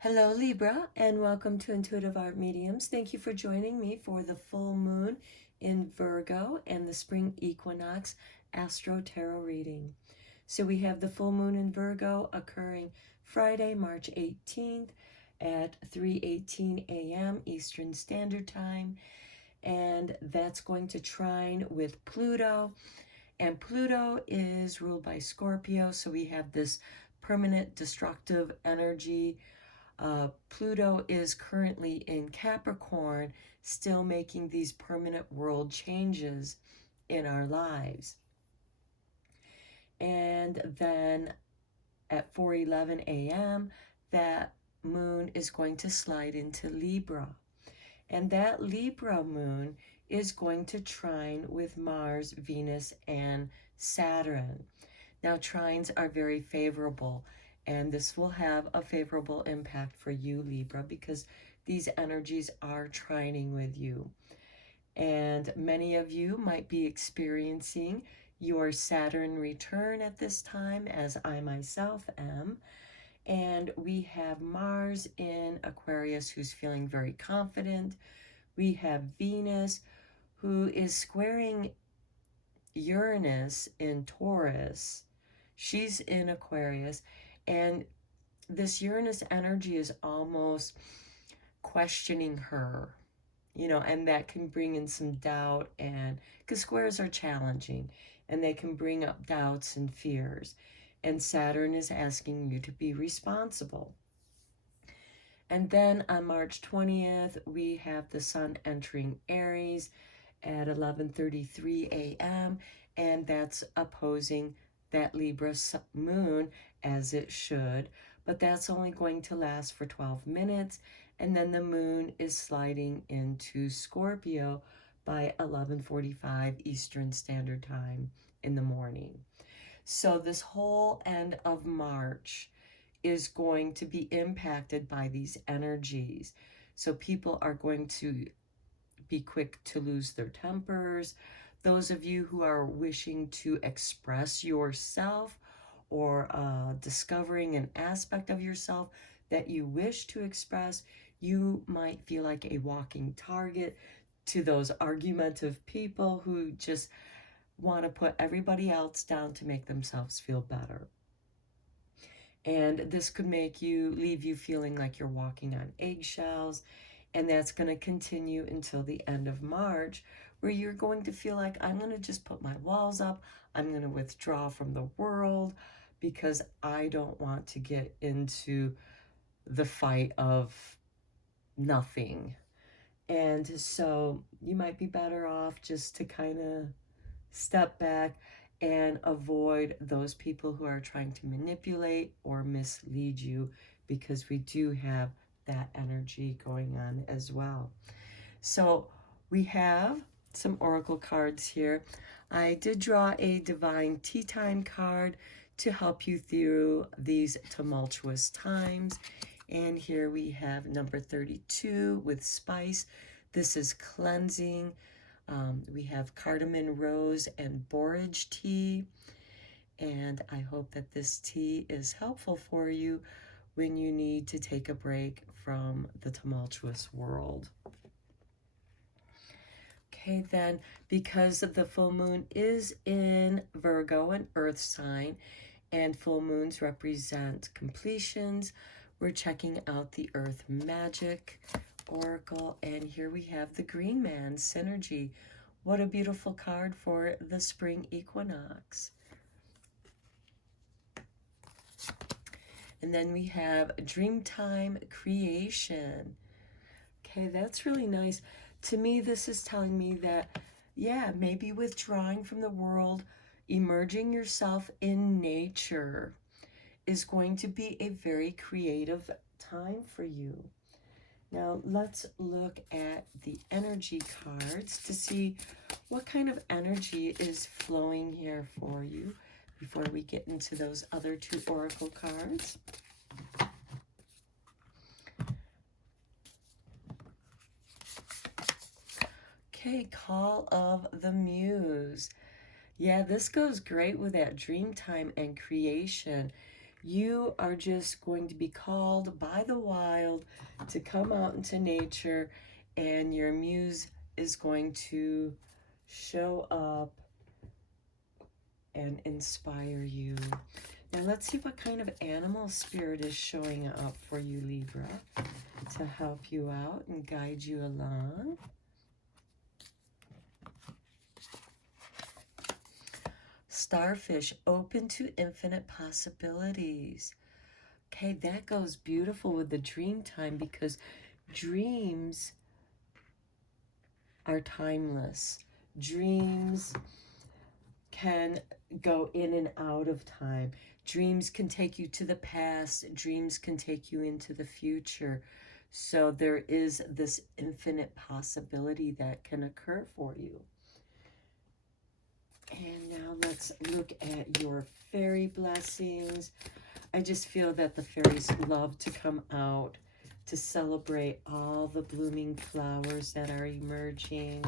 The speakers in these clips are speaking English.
Hello Libra, and welcome to Intuitive Art Mediums. Thank you for joining me for the full moon in Virgo and the spring equinox Astro-Tarot reading. So we have the full moon in Virgo occurring Friday, March 18th at 3:18 a.m. Eastern Standard Time, and that's going to trine with Pluto. And Pluto is ruled by Scorpio, so we have this permanent destructive energy. Pluto is currently in Capricorn, still making these permanent world changes in our lives. And then at 4:11 a.m., that moon is going to slide into Libra. And that Libra moon is going to trine with Mars, Venus, and Saturn. Now, trines are very favorable, and this will have a favorable impact for you, Libra, because these energies are trining with you. And many of you might be experiencing your Saturn return at this time, as I myself am. And we have Mars in Aquarius, who's feeling very confident. We have Venus, who is squaring Uranus in Taurus. She's in Aquarius, and this Uranus energy is almost questioning her, and that can bring in some doubt, and because squares are challenging and they can bring up doubts and fears. And Saturn is asking you to be responsible. And then on March 20th, we have the Sun entering Aries at 11:33 a.m., and that's opposing that Libra moon, as it should, but that's only going to last for 12 minutes, and then the moon is sliding into Scorpio by 11:45 Eastern Standard Time in the morning. So this whole end of March is going to be impacted by these energies. So people are going to be quick to lose their tempers. Those of you who are wishing to express yourself or discovering an aspect of yourself that you wish to express, you might feel like a walking target to those argumentative people who just want to put everybody else down to make themselves feel better. And this could leave you feeling like you're walking on eggshells. And that's going to continue until the end of March, where you're going to feel like, I'm going to just put my walls up. I'm going to withdraw from the world because I don't want to get into the fight of nothing. And so you might be better off just to kind of step back and avoid those people who are trying to manipulate or mislead you, because we do have that energy going on as well. So we have some oracle cards here. I did draw a divine tea time card to help you through these tumultuous times. And here we have number 32 with spice. This is cleansing. We have cardamom, rose, and borage tea. And I hope that this tea is helpful for you when you need to take a break from the tumultuous world. Okay, then, because the full moon is in Virgo, an earth sign, and full moons represent completions, we're checking out the Earth Magic Oracle, and here we have the Green Man, Synergy. What a beautiful card for the spring equinox. And then we have Dreamtime Creation. Okay, that's really nice. To me, this is telling me that, yeah, maybe withdrawing from the world, immersing yourself in nature is going to be a very creative time for you. Now, let's look at the energy cards to see what kind of energy is flowing here for you before we get into those other two oracle cards. Okay, Call of the Muse. Yeah, this goes great with that dream time and creation. You are just going to be called by the wild to come out into nature, and your muse is going to show up and inspire you. Now let's see what kind of animal spirit is showing up for you, Libra, to help you out and guide you along. Starfish, open to infinite possibilities. Okay, that goes beautiful with the dream time, because dreams are timeless. Dreams can go in and out of time. Dreams can take you to the past. Dreams can take you into the future. So there is this infinite possibility that can occur for you. And now let's look at your fairy blessings. I just feel that the fairies love to come out to celebrate all the blooming flowers that are emerging.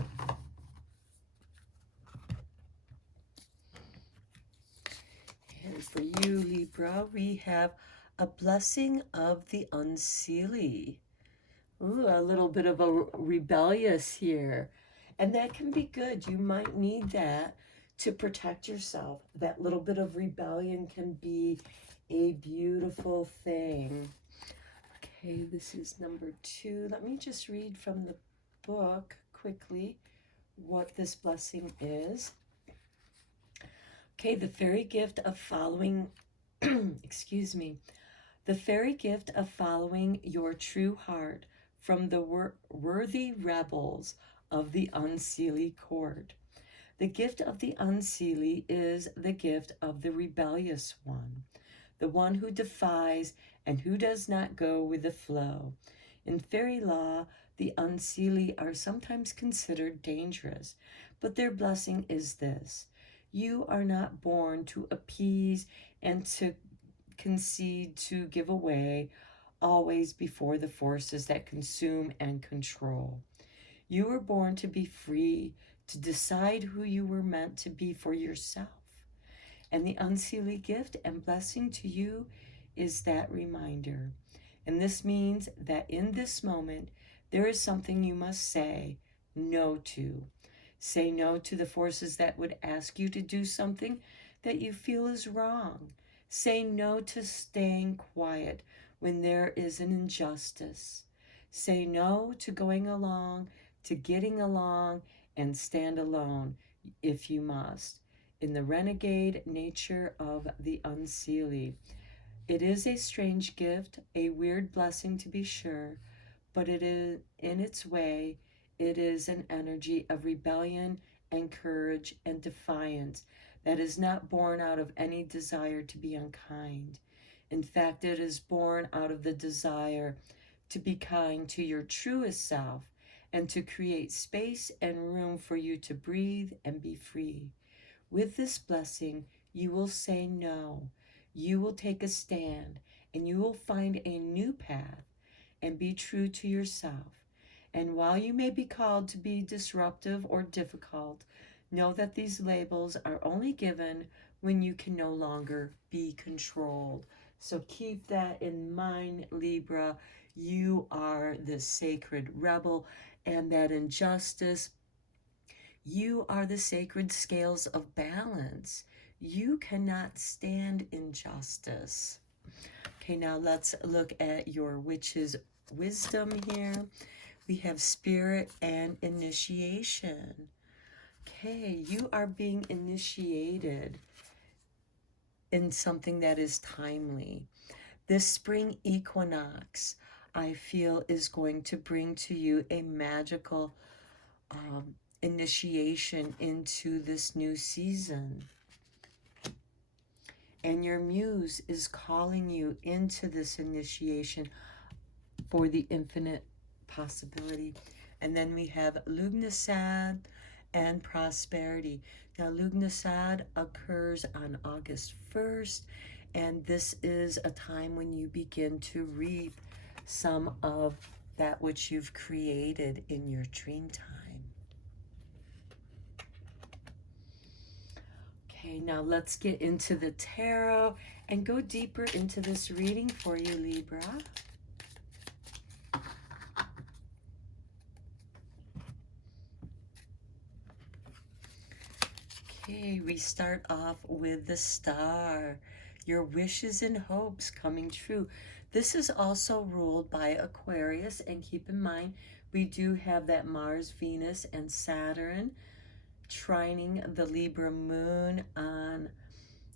And for you, Libra, we have a blessing of the unseelie. Ooh, a little bit of a rebellious here. And that can be good. You might need that to protect yourself. That little bit of rebellion can be a beautiful thing. Okay, this is number 2. Let me just read from the book quickly what this blessing is. Okay, the fairy gift of following, excuse me, the fairy gift of following your true heart from the worthy rebels of the unseelie court. The gift of the unseelie is the gift of the rebellious one, the one who defies and who does not go with the flow. In fairy law, the unseelie are sometimes considered dangerous, but their blessing is this: you are not born to appease and to concede, to give away, always before the forces that consume and control. You were born to be free, to decide who you were meant to be for yourself. And the unseelie gift and blessing to you is that reminder. And this means that in this moment, there is something you must say no to. Say no to the forces that would ask you to do something that you feel is wrong. Say no to staying quiet when there is an injustice. Say no to going along, to getting along, and stand alone if you must. In the renegade nature of the unseelie, it is a strange gift, a weird blessing to be sure, but it is, in its way, it is an energy of rebellion and courage and defiance that is not born out of any desire to be unkind. In fact, it is born out of the desire to be kind to your truest self and to create space and room for you to breathe and be free. With this blessing, you will say no. You will take a stand, and you will find a new path and be true to yourself. And while you may be called to be disruptive or difficult, know that these labels are only given when you can no longer be controlled. So keep that in mind, Libra. You are the sacred rebel, and that injustice, you are the sacred scales of balance. You cannot stand injustice. Okay, now let's look at your witch's wisdom here. We have spirit and initiation. Okay, you are being initiated in something that is timely. This spring equinox, I feel, is going to bring to you a magical initiation into this new season. And your muse is calling you into this initiation for the infinite possibility. And then we have Lugnasad and prosperity. Now, Lugnasad occurs on August 1st, and this is a time when you begin to reap some of that which you've created in your dream time. Okay, now let's get into the tarot and go deeper into this reading for you, Libra. Okay, we start off with the Star. Your wishes and hopes coming true. This is also ruled by Aquarius, and keep in mind, we do have that Mars, Venus, and Saturn trining the Libra moon on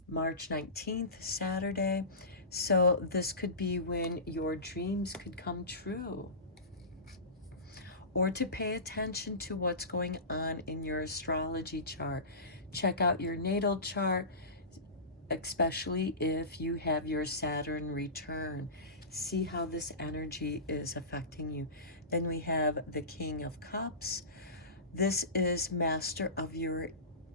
March 19th, Saturday. So this could be when your dreams could come true. Or to pay attention to what's going on in your astrology chart. Check out your natal chart, especially if you have your Saturn return. See how this energy is affecting you. Then we have the King of Cups. This is master of your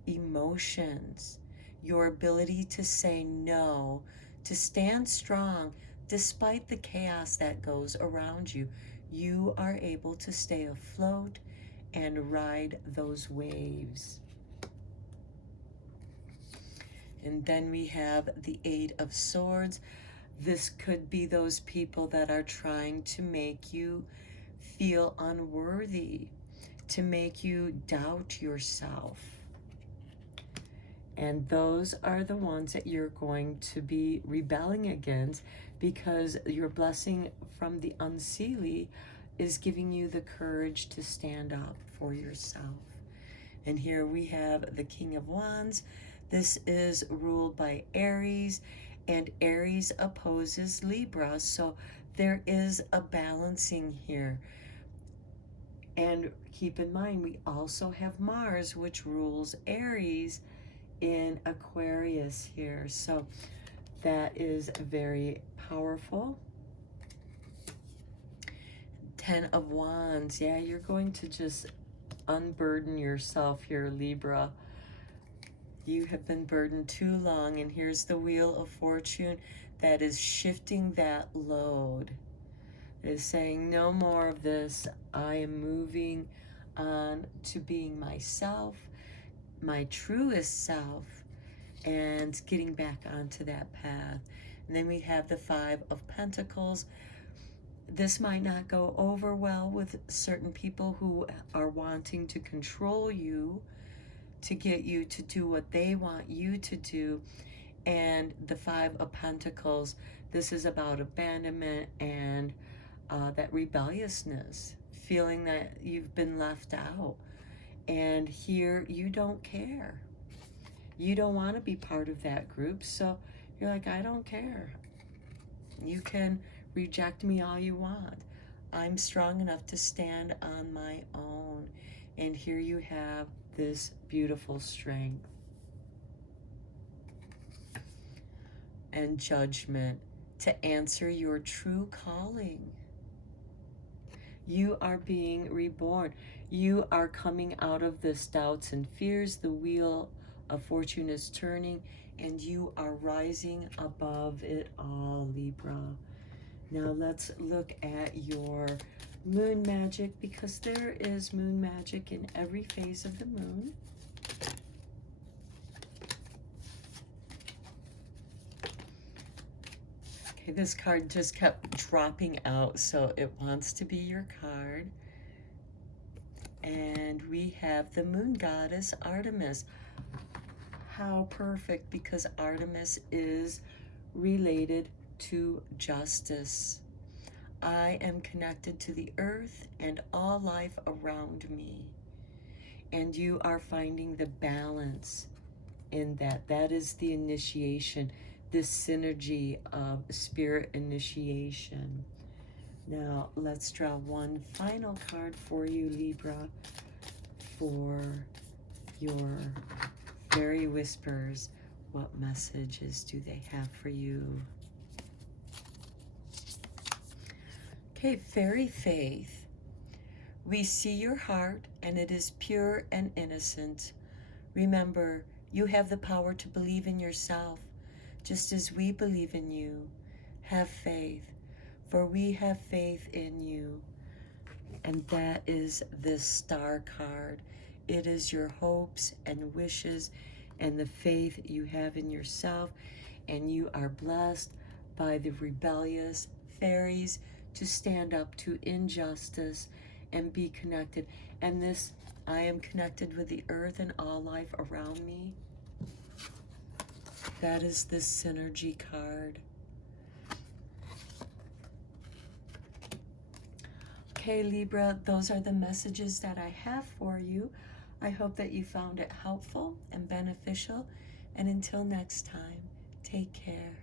emotions, your ability to say no, to stand strong despite the chaos that goes around you. You are able to stay afloat and ride those waves. And then we have the Eight of Swords. This could be those people that are trying to make you feel unworthy, to make you doubt yourself. And those are the ones that you're going to be rebelling against, because your blessing from the unseelie is giving you the courage to stand up for yourself. And here we have the King of Wands. This is ruled by Aries, and Aries opposes Libra, so there is a balancing here. And keep in mind, we also have Mars, which rules Aries, in Aquarius here. So that is very powerful. Ten of Wands. Yeah, you're going to just unburden yourself here, Libra. You have been burdened too long, and here's the Wheel of Fortune that is shifting that load. It is saying, no more of this. I am moving on to being myself, my truest self, and getting back onto that path. And then we have the Five of Pentacles. This might not go over well with certain people who are wanting to control you, to get you to do what they want you to do. And the Five of Pentacles, this is about abandonment and that rebelliousness, feeling that you've been left out. And here you don't care. You don't want to be part of that group, so you're like, I don't care. You can reject me all you want. I'm strong enough to stand on my own. And here you have this beautiful strength. And Judgment, to answer your true calling. You are being reborn. You are coming out of this doubts and fears. The Wheel of Fortune is turning, and you are rising above it all, Libra. Now let's look at your moon magic, because there is moon magic in every phase of the moon. Okay, this card just kept dropping out, so it wants to be your card. And we have the moon goddess Artemis. How perfect, because Artemis is related to justice. I am connected to the earth and all life around me. And you are finding the balance in that. That is the initiation, this synergy of spirit initiation. Now, let's draw one final card for you, Libra, for your fairy whispers. What messages do they have for you? Okay, fairy faith. We see your heart, and it is pure and innocent. Remember, you have the power to believe in yourself, just as we believe in you. Have faith, for we have faith in you. And that is this Star card. It is your hopes and wishes and the faith you have in yourself, and you are blessed by the rebellious fairies to stand up to injustice and be connected. And this, I am connected with the earth and all life around me. That is this synergy card. Okay, Libra, those are the messages that I have for you. I hope that you found it helpful and beneficial. And until next time, take care.